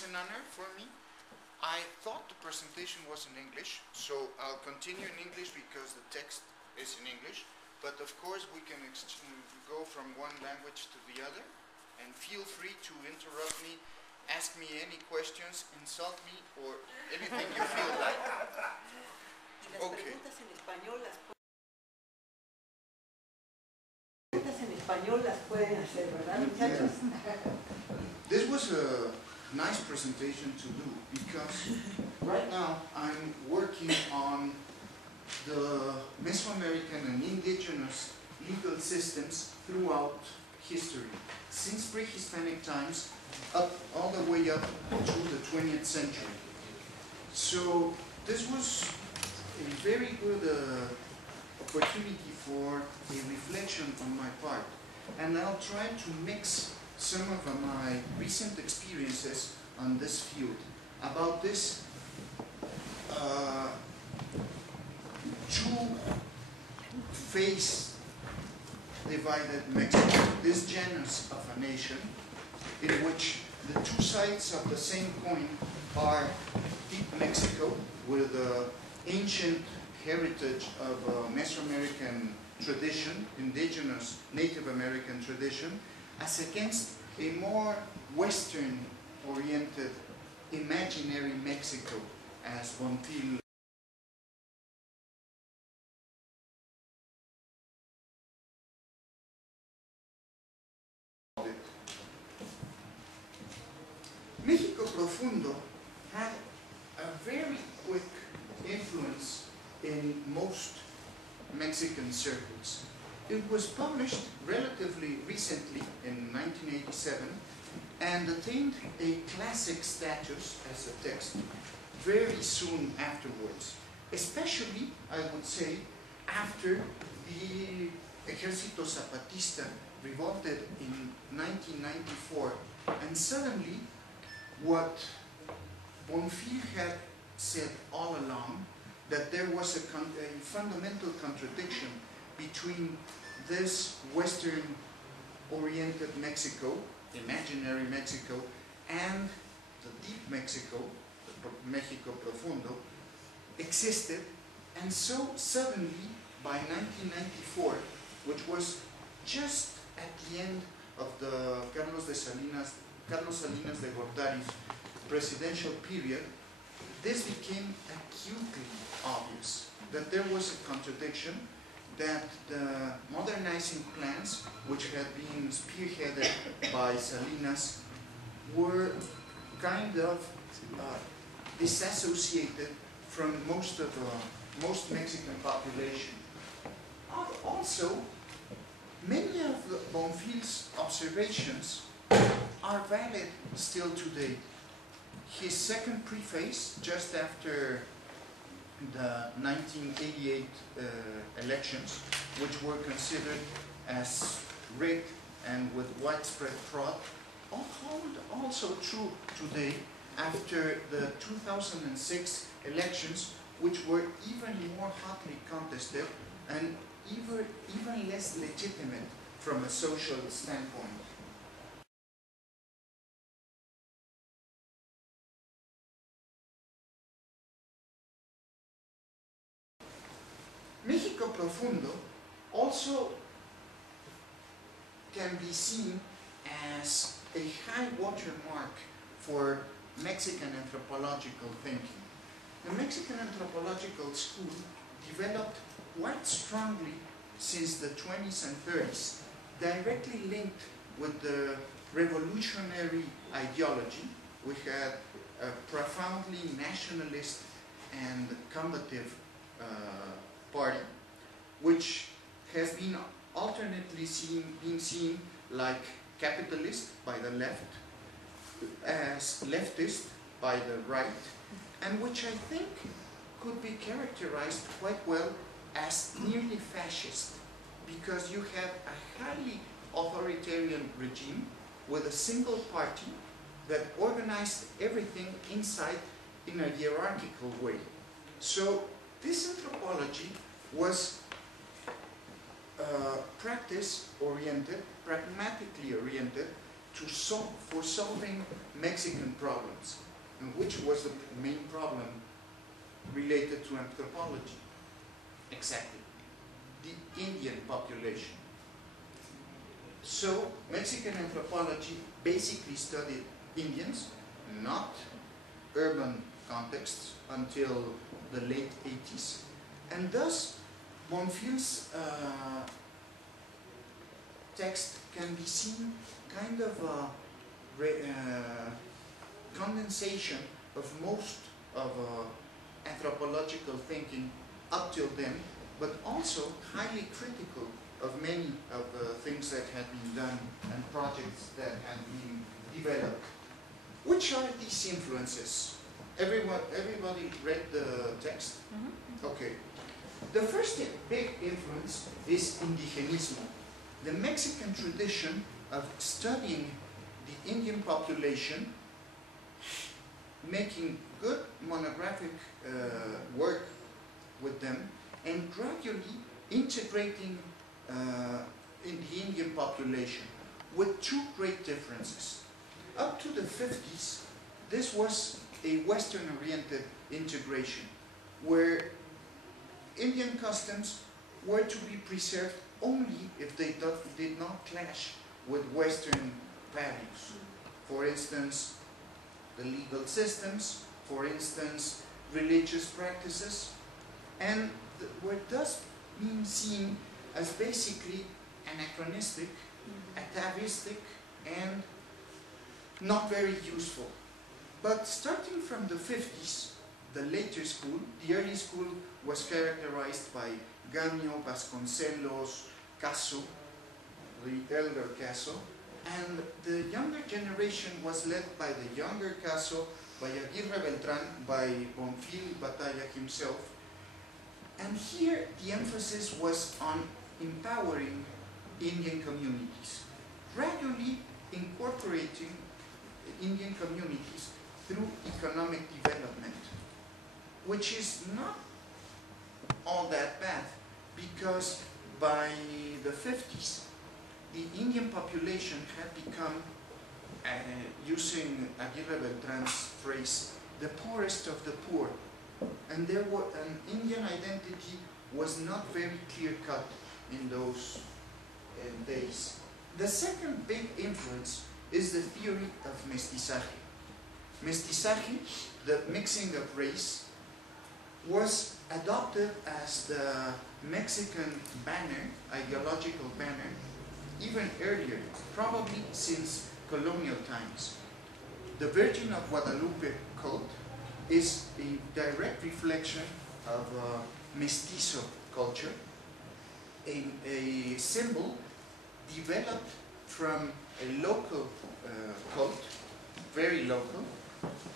it's an honor for me. I thought the presentation was in English, so I'll continue in English because the text is in English. But of course we can go from one language to the other, and feel free to interrupt me, ask me any questions, insult me, or anything you feel like. Okay. This was a nice presentation to do because right now I'm working on the Mesoamerican and indigenous legal systems throughout history, since pre-Hispanic times up all the way up to the 20th century. So this was a very good opportunity for a reflection on my part, and I'll try to mix some of my recent experiences on this field about this two-phase divided Mexico, this genus of a nation in which the two sides of the same coin are deep Mexico with the ancient heritage of Mesoamerican tradition, indigenous Native American tradition, as against a more Western-oriented imaginary Mexico, as Bonfil called it. México profundo had a very quick influence in most Mexican circles. It was published relatively recently in 1987 and attained a classic status as a text very soon afterwards, especially, I would say, after the Ejército Zapatista revolted in 1994, and suddenly what Bonfil had said all along, that there was a fundamental contradiction between this Western-oriented Mexico, imaginary Mexico, and the deep Mexico, the México profundo, existed. And so suddenly, by 1994, which was just at the end of the Carlos Salinas de Gortari's presidential period, this became acutely obvious that there was a contradiction, that the modernizing plans, which had been spearheaded by Salinas, were kind of disassociated from most Mexican population. Also, many of Bonfil's observations are valid still today. His second preface, just after the 1988 elections, which were considered as rigged and with widespread fraud, hold also true today after the 2006 elections, which were even more hotly contested and even less legitimate from a social standpoint. México profundo also can be seen as a high water mark for Mexican anthropological thinking. The Mexican anthropological school developed quite strongly since the 20s and 30s, directly linked with the revolutionary ideology. We had a profoundly nationalist and combative party, which has been alternately seen like capitalist by the left, as leftist by the right, and which I think could be characterized quite well as nearly fascist, because you have a highly authoritarian regime with a single party that organized everything inside in a hierarchical way. So this anthropology was practice-oriented, pragmatically oriented, for solving Mexican problems, and which was the main problem related to anthropology? Exactly, the Indian population. So Mexican anthropology basically studied Indians, not urban contexts, until the late 80s, and thus Bonfil's text can be seen kind of a condensation of most of anthropological thinking up till then, but also highly critical of many of the things that had been done and projects that had been developed. Which are these influences? Everybody read the text? Mm-hmm. Okay. The first big influence is indigenismo, the Mexican tradition of studying the Indian population, making good monographic work with them, and gradually integrating in the Indian population with two great differences. Up to the 50s, this was a Western-oriented integration, where Indian customs were to be preserved only if they did not clash with Western values. For instance, the legal systems, for instance, religious practices, and were thus being seen as basically anachronistic, atavistic, and not very useful. But starting from the 50s, the later school, the early school was characterized by Gamio, Vasconcelos, Caso, the elder Caso, and the younger generation was led by the younger Caso, by Aguirre Beltrán, by Bonfil Batalla himself. And here the emphasis was on empowering Indian communities, gradually incorporating Indian communities through economic development, which is not all that bad, because by the 50s, the Indian population had become, using Aguirre Beltrán's phrase, the poorest of the poor. And there were, an Indian identity was not very clear-cut in those days. The second big influence is the theory of mestizaje. Mestizaje, the mixing of race, was adopted as the Mexican banner, ideological banner, even earlier, probably since colonial times. The Virgin of Guadalupe cult is a direct reflection of mestizo culture, a symbol developed from a local cult, very local,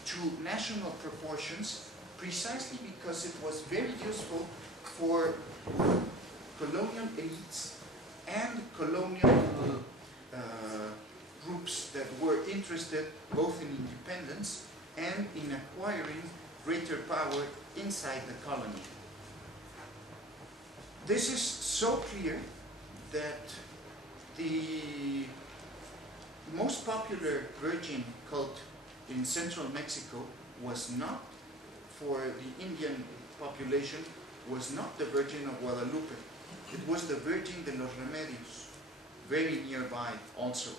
to national proportions, precisely because it was very useful for colonial elites and colonial groups that were interested both in independence and in acquiring greater power inside the colony. This is so clear that the most popular Virgin cult in central Mexico was not, for the Indian population, was not the Virgin of Guadalupe. It was the Virgin de los Remedios, very nearby also.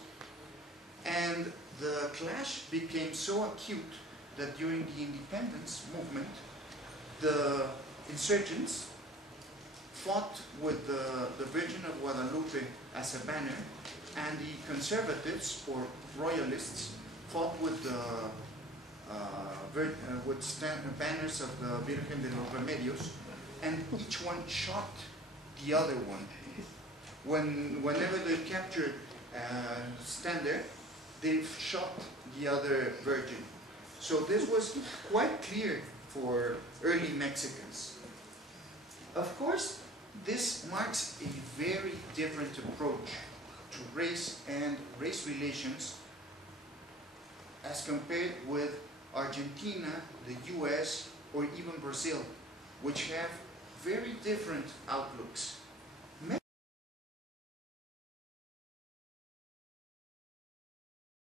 And the clash became so acute that during the independence movement, the insurgents fought with the Virgin of Guadalupe as a banner, and the conservatives, or royalists, fought with the banners of the Virgen de los Remedios, and each one shot the other one. Whenever they captured a standard, they shot the other Virgin. So this was quite clear for early Mexicans. Of course, this marks a very different approach to race and race relations as compared with Argentina, the US, or even Brazil, which have very different outlooks.